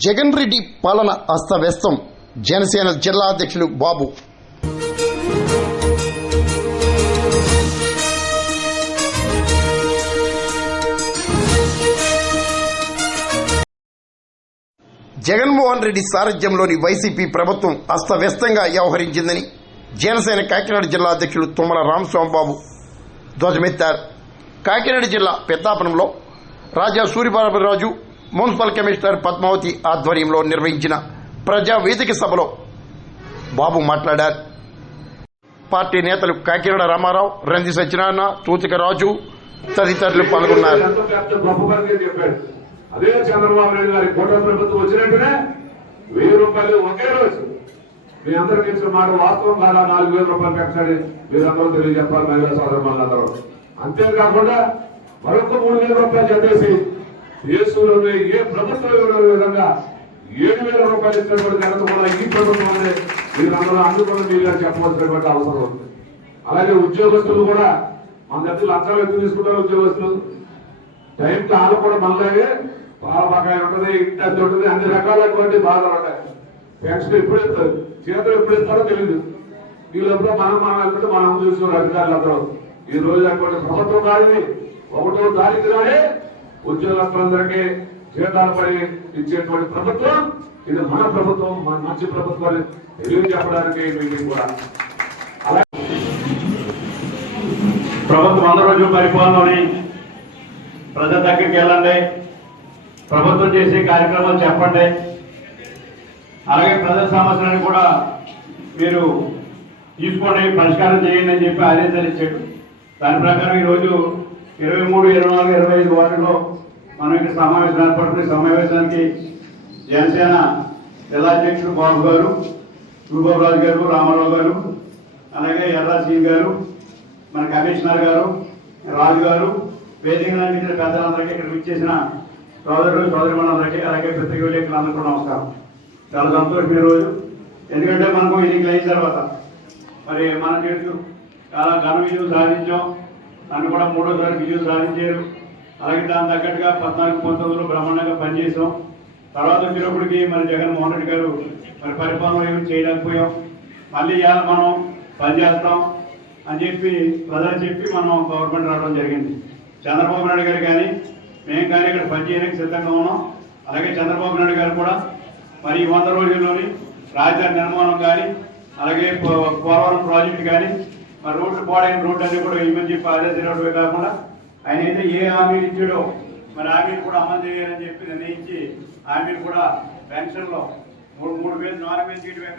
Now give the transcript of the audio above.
జగన్ రెడ్డి పాలన అస్తవ్యస్తం. జనసేన జిల్లా అధ్యక్షులు బాబు. జగన్మోహన్ రెడ్డి సారథ్యంలోని వైసీపీ ప్రభుత్వం అస్తవ్యస్తంగా వ్యవహరించిందని జనసేన కాకినాడ జిల్లా అధ్యక్షులు తుమ్మల రామస్వామిబాబు ధ్వజమెత్తారు. కాకినాడ జిల్లా పెద్దాపురంలో రాజా సూర్యబాబురాజు మున్సిపల్ కమిషనర్ పద్మావతి ఆధ్వర్యంలో నిర్వహించిన ప్రజా వేదిక సభలో బాబు మాట్లాడారు. పార్టీ నేతలు కాకినాడ రామారావు, రంది సత్యనారాయణ, తూతిక రాజు తదితరులు పాల్గొన్నారు. అదే చంద్రబాబు నాయుడు గారి కూటమి ప్రభుత్వం వచ్చినట్టునే 1000 రూపాయలు ఒకే రోజు మీ అందరికి ఇచ్చిన మాట వాస్తవం కాదా? 4000 రూపాయలు పెంచండి మీరందరూ తెలియజెప్పాలి మహిళా సోదరులందరూ. అంతేకాకుండా మరొక 3000 రూపాయలు చెప్పేసి దేశంలోనే ఏ ప్రభుత్వం ఇవ్వడం విధంగా 7000 రూపాయలు ఇచ్చినటువంటి ఘనత కూడా ఈ ప్రభుత్వం మీరందరూ అందుకుని మీరు చెప్పవలసినటువంటి అవసరం ఉంది. అలాగే ఉద్యోగస్తులు కూడా మన దగ్గర లంచాలు ఎక్కువ తీసుకుంటారు. ఉద్యోగస్తులు టైంకి వాళ్ళు కూడా మనలాగే పాల బకాయి ఉంటుంది, ఇంటి ఉంటుంది, అన్ని రకాలైనటువంటి బాధలు ఉంటాయి. పెన్షన్ ఎప్పుడు ఇస్తారు, చేతులు ఎప్పుడు ఇస్తారో తెలియదు. వీళ్ళప్పుడు మనం వెళ్తుంటే మనం చూసుకున్న అధికారులు అందరూ ఈ రోజు అటువంటి ప్రభుత్వం కాదు. 1వ తారీఖు నాడే ఉద్యోగస్తులందరికీ జీతాలు పడి ఇచ్చేటువంటి ప్రభుత్వం ఇది. మన ప్రభుత్వం మంచి ప్రభుత్వాన్ని తెలియజెప్పడానికి మీకు కూడా అలా ప్రభుత్వం 100 రోజుల పరిపాలనలోని ప్రజల దగ్గరికి వెళ్ళండి, ప్రభుత్వం చేసే కార్యక్రమాలు చెప్పండి, అలాగే ప్రజల సమస్యలను కూడా మీరు తీసుకోండి, పరిష్కారం చేయండి అని చెప్పి ఆదేశాలు ఇచ్చాడు. దాని ప్రకారం ఈరోజు 23, 24, 25 వార్డులో మనం ఇక్కడ సమావేశం ఏర్పడుతున్న సమావేశానికి జనసేన జిల్లా అధ్యక్షుడు బాబు గారు, సూర్యబాబురాజు గారు, రామారావు గారు, అలాగే ఎర్రాసీన్ గారు, మన కమిషనర్ గారు, రాజు గారు, వేదిక ఇచ్చిన పెద్దలందరికీ ఇక్కడ విచ్చేసిన సోదరులు సోదరిమణులందరికీ, అలాగే పత్రిక విలేకరులందరికీ నమస్కారం. చాలా సంతోషం ఈరోజు. ఎందుకంటే మనకు ఎన్నికలు అయిన తర్వాత మరి మన చేస్తూ చాలా ఘన విజయం సాధించాం. నన్ను కూడా 3వ విజయం సాధించారు. అలాగే దాని తగ్గట్టుగా 14, 19లో బ్రహ్మాండంగా పనిచేసాం. తర్వాత వచ్చినప్పటికీ మరి జగన్మోహన్ రెడ్డి గారు మరి పరిపాలన ఏమి చేయలేకపోయాం. మళ్ళీ ఇవాళ మనం పనిచేస్తాం అని చెప్పి ప్రజలు చెప్పి మనం గవర్నమెంట్ రావడం జరిగింది. చంద్రబాబు నాయుడు గారు కానీ మేము కానీ ఇక్కడ పనిచేయడానికి సిద్ధంగా ఉన్నాం. అలాగే చంద్రబాబు నాయుడు గారు కూడా మరి 100 రోజుల్లోని రాజధాని నిర్మాణం కానీ, అలాగే పోలవరం ప్రాజెక్టు కానీ, మరి రోడ్లు పాడైన రోడ్డు అన్ని కూడా వేయమని చెప్పి ఆదేశించడమే కాకుండా ఆయన అయితే ఏ హామీలు ఇచ్చాడో మరి హామీలు కూడా అమలు చేయాలని చెప్పి నిర్ణయించి హామీలు కూడా పెన్షన్లో 3,000, 4,000 చేయడమే